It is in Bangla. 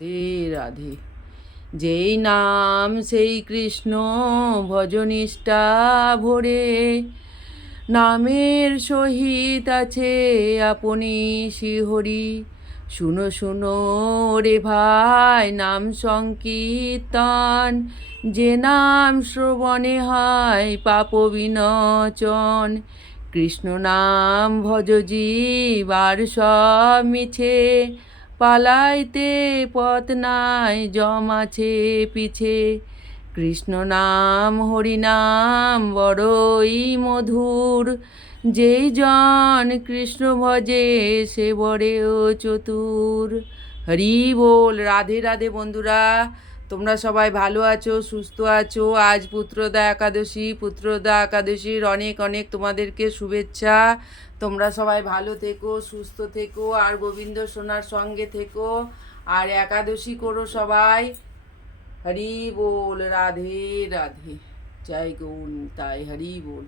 রাধে রাধে। যেই নাম সেই কৃষ্ণ ভজনিষ্ঠা ভরে, নামের সহিত আছে আপনি শ্রীহরি। শুনো শুনো রে ভাই নাম সংকীর্তন, যে নাম শ্রবণে হয় পাপ বিনচন। কৃষ্ণ নাম ভজ জীব আর সব মিছে, পালাইতে পথ নাই জম আছে পিছে। কৃষ্ণ নাম হরি নাম বড়ই মধুর, যেই জন কৃষ্ণ ভজে সে বড়েও চতুর। হরি বল। রাধে রাধে বন্ধুরা, তোমরা সবাই ভালো আছো, সুস্থ আছো। আজ পুত্রদা একাদশী, পুত্রদা একাদশীর অনেক অনেক তোমাদেরকে শুভেচ্ছা। তোমরা সবাই ভালো থেকো, সুস্থ থেকো, আর গোবিন্দ সোনার সঙ্গে থেকো, আর একাদশী করো সবাই। হরি বল। রাধে রাধে। জয় গৌর তাই। হরি বল।